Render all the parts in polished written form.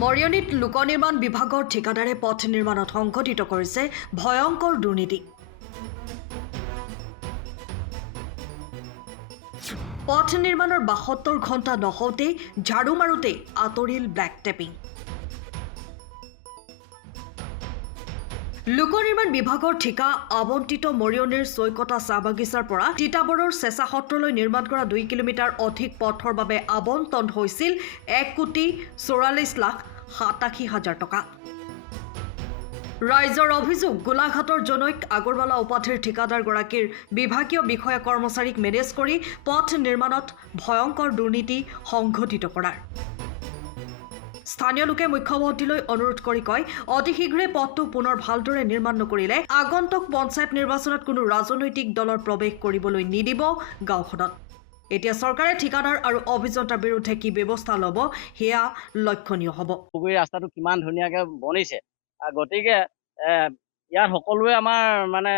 মৰিয়নীত লোক নিৰ্মাণ বিভাগৰ ঠিকাদাৰে পথ নিৰ্মাণত সংঘটিত কৰিছে ভয়ংকৰ দুৰ্নীতি। পথ নিৰ্মাণৰ ৭২ ঘণ্টা নহওঁতেই ঝাড়ু মাৰোতেই আঁতৰিল ব্লেক টেপিং। লোক নিৰ্মাণ বিভাগৰ ঠিকা আবণ্টিত মৰিয়নীৰ চৈকতা চাহ বাগিচাৰ পৰা তিতাবৰৰ চেঁচা সত্ৰলৈ নিৰ্মাণ কৰা ২ কিলোমিটাৰ অধিক পথৰ বাবে আবণ্টন হৈছিল ১,৪৪,৮৭,০০০ টকা। ৰাইজৰ অভিযোগ, গোলাঘাটৰ জনৈক আগৰৱালা উপাধিৰ ঠিকাদাৰগৰাকীৰ বিভাগীয় বিষয়া কৰ্মচাৰীক মেনেজ কৰি পথ নিৰ্মাণত ভয়ংকৰ দুৰ্নীতি সংঘটিত কৰাৰ। স্থানীয় লোকে মুখ্যমন্ত্ৰীলৈ অনুৰোধ কৰি কয়, অতি শীঘ্ৰে পথটো পুনৰ ভালদৰে নিৰ্মাণ নকৰিলে আগন্তুক পঞ্চায়ত নিৰ্বাচনত কোনো ৰাজনৈতিক দলৰ প্ৰৱেশ কৰিবলৈ নিদিব গাঁওখনত। এতিয়া চৰকাৰে ঠিকাদাৰ আৰু অভিযন্তাৰ বিৰুদ্ধে কি ব্যৱস্থা ল'ব সেয়া লক্ষণীয় হ'ব। ৰাস্তাটো কিমান ধুনীয়াকৈ বনিছে, গতিকে ইয়াত সকলোৱে আমাৰ মানে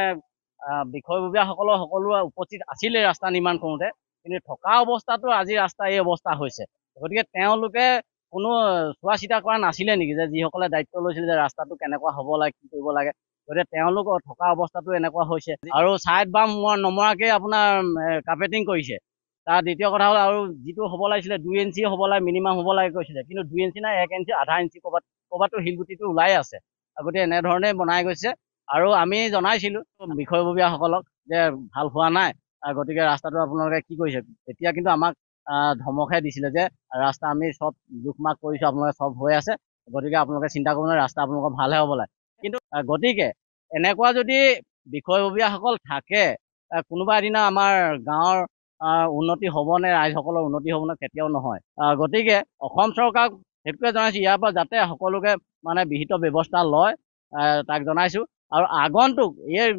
বিষয়ববীয়াসকলৰ সকলোৱে উপস্থিত আছিলে ৰাস্তা নিৰ্মাণ কৰোঁতে, কিন্তু থকা অৱস্থাটো আজি ৰাস্তা এই অৱস্থা হৈছে। গতিকে তেওঁলোকে কোনো চোৱা চিতা কৰা নাছিলে নেকি, যে যিসকলে দায়িত্ব লৈছিল যে ৰাস্তাটো কেনেকুৱা হ'ব লাগে, কি কৰিব লাগে। গতিকে তেওঁলোকৰ থকা অৱস্থাটো এনেকুৱা হৈছে আৰু ছাইড বাম নমৰাকৈ আপোনাৰ কাৰ্পেটিং কৰিছে। তাৰ দ্বিতীয় কথা হ'ল, আৰু যিটো হ'ব লাগিছিলে 2 ইঞ্চি হ'ব লাগে, মিনিমাম হ'ব লাগে কৈছিলে, কিন্তু 2 ইঞ্চি নাই, 1 ইঞ্চি, আধা ইঞ্চি ক'ৰবাতো শিলগুটিটো ওলাই আছে। গতিকে এনেধৰণে বনাই গৈছে আৰু আমি জনাইছিলোঁ বিষয়ববীয়াসকলক যে ভাল হোৱা নাই, গতিকে ৰাস্তাটো আপোনালোকে কি কৰিছে। তেতিয়া কিন্তু আমাক ধমকহে দিছিলে যে ৰাস্তা আমি চব জোখ মাখ কৰিছোঁ, আপোনালোকে চব হৈ আছে, গতিকে আপোনালোকে চিন্তা কৰিব নালাগে, ৰাস্তা আপোনালোকৰ ভালহে হ'ব লাগে। কিন্তু গতিকে এনেকুৱা যদি বিষয়ববীয়াসকল থাকে, কোনোবা এদিনা আমাৰ গাঁৱৰ উন্নতি হ'বনে, ৰাইজসকলৰ উন্নতি হ'বনে, কেতিয়াও নহয়। গতিকে অসম চৰকাৰক সেইটোকে জনাইছোঁ, ইয়াৰ পৰা যাতে সকলোকে মানে বিহিত ব্যৱস্থা লয়, তাক জনাইছোঁ। আৰু আগন্তুক এই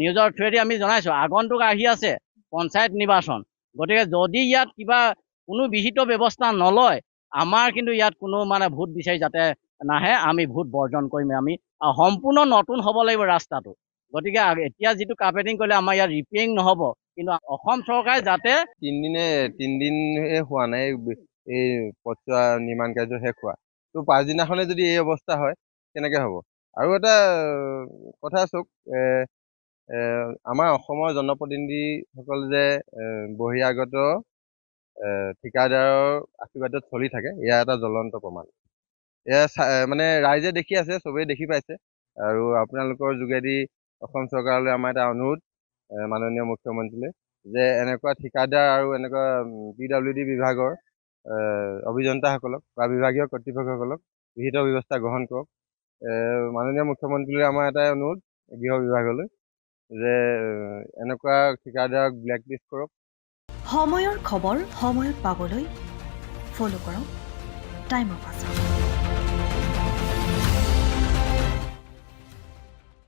নিউজৰ থ্ৰুৱেদি আমি জনাইছোঁ, আগন্তুক আহি আছে পঞ্চায়ত নিৰ্বাচন। গতিকে যদি ইয়াত কিবা কোনো বিহিত ব্যৱস্থা নলয়, আমাৰ কিন্তু ইয়াত কোনো মানে ভোট বিচাৰি যাতে নাহে, আমি ভোট বৰ্জন কৰিম। আমি সম্পূৰ্ণ নতুন হ'ব লাগিব ৰাস্তাটো। গতিকে এতিয়া যিটো কাৰ্পেটিং কৰিলে আমাৰ ইয়াত ৰিপেয়াৰিং নহ'ব, কিন্তু অসম চৰকাৰে যাতে 3 দিন হোৱা নাই এই পথছোৱা নিৰ্মাণ কাৰ্য শেষ হোৱা, তো 5 দিনাখনে যদি এই অৱস্থা হয় কেনেকৈ হ'ব। আৰু এটা কথা চাওক, আমাৰ অসমৰ জনপ্ৰতিনিধিসকল যে বহিৰাগত ঠিকাদাৰৰ আশীৰ্বাদত চলি থাকে, এয়া এটা জ্বলন্ত প্ৰমাণ। এয়া মানে ৰাইজে দেখি আছে, চবেই দেখি পাইছে। আৰু আপোনালোকৰ যোগেদি অসম চৰকাৰলৈ আমাৰ এটা অনুৰোধ, মাননীয় মুখ্যমন্ত্ৰীলৈ, যে এনেকুৱা ঠিকাদাৰ আৰু এনেকুৱা PWD বিভাগৰ অভিযন্তাসকলক বা বিভাগীয় কৰ্তৃপক্ষসকলক বিহিত ব্যৱস্থা গ্ৰহণ কৰক। মাননীয় মুখ্যমন্ত্ৰীলৈ আমাৰ এটাই অনুৰোধ, গৃহ বিভাগলৈ, যে এনেকুৱা ঠিকাদাৰক ব্লেকলিষ্ট কৰক। সময়ৰ খবৰ সময়ত পাবলৈ ফ'ল' কৰক টাইম অফ আছাম।